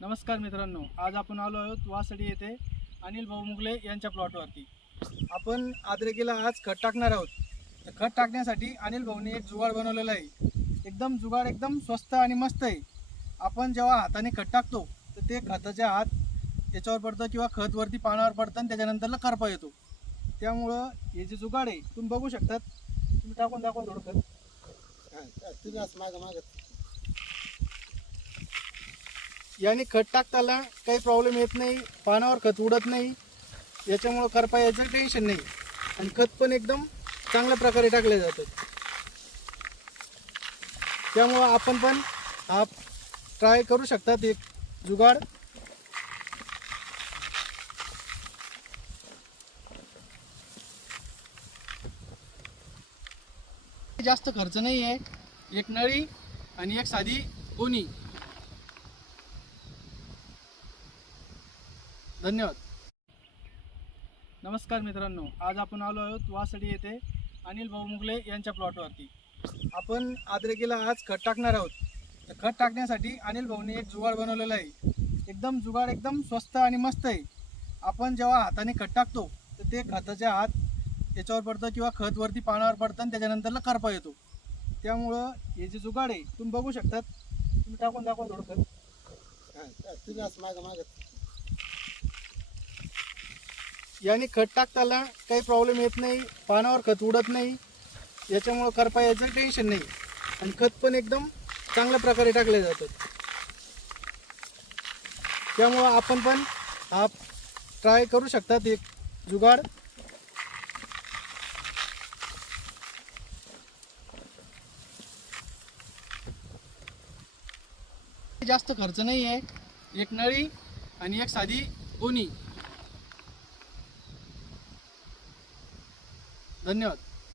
नमस्कार मित्रांनो, आज आपण आलो आहोत वासडी येथे अनिल भाऊ मुगले यांच्या प्लॉटवरती। आपण आद्रेकीला आज खत टाकणार आहोत। खत टाकण्यासाठी अनिल भाऊने एक जुगाड बनवलेला आहे। जुगाड एकदम स्वस्त आणि मस्त आहे। आपण जेव्हा हाताने खत टाकतो तर ते खताचे हात याच्यावर पडतं किंवा खत वरती पानावर पडतं आणि त्याच्यानंतरला करपा येतो। त्यामुळं हे जे जुगाड आहे तुम्ही बघू शकतात। तुम्ही टाकून दाखवा थोडं खत। याने खत टाकताना काही प्रॉब्लेम येत नाही, पानावर खत उडत नाही, याच्यामुळं करपा यायचं टेन्शन नाही आणि खत पण एकदम चांगल्या प्रकारे टाकले जातं। त्यामुळं आपण पण हा ट्राय करू शकतात एक जुगाड। जास्त खर्च नाही आहे, एक नळी आणि एक साधी गोणी। धन्यवाद। नमस्कार मित्रांनो, आज आपण आलो आहोत वासडी येथे अनिल भाऊ मुगले यांच्या प्लॉटवरती। आपण आद्रेकीला आज खत टाकणार आहोत। खत टाकण्यासाठी अनिल भाऊने एक जुगाड बनवलेला आहे। जुगाड एकदम स्वस्त आणि मस्त आहे। आपण जेव्हा हाताने खत टाकतो तर ते खताचे हात याच्यावर पडतं किंवा खत वरती पानावर पडतं आणि त्याच्यानंतरला करपा येतो। त्यामुळं हे जे जुगाड आहे तुम्ही बघू शकतात। तुम्ही टाकून दाखवा थोडं खत। याने खत टाकताना काही प्रॉब्लेम येत नाही, पानावर खत उडत नाही, याच्यामुळं करपा यायचं टेन्शन नाही आणि खत पण एकदम चांगल्या प्रकारे टाकले जातं। त्यामुळं आपण पण हा ट्राय करू शकतात एक जुगाड। जास्त खर्च नाही आहे, एक नळी आणि एक साधी गोणी। धन्यवाद।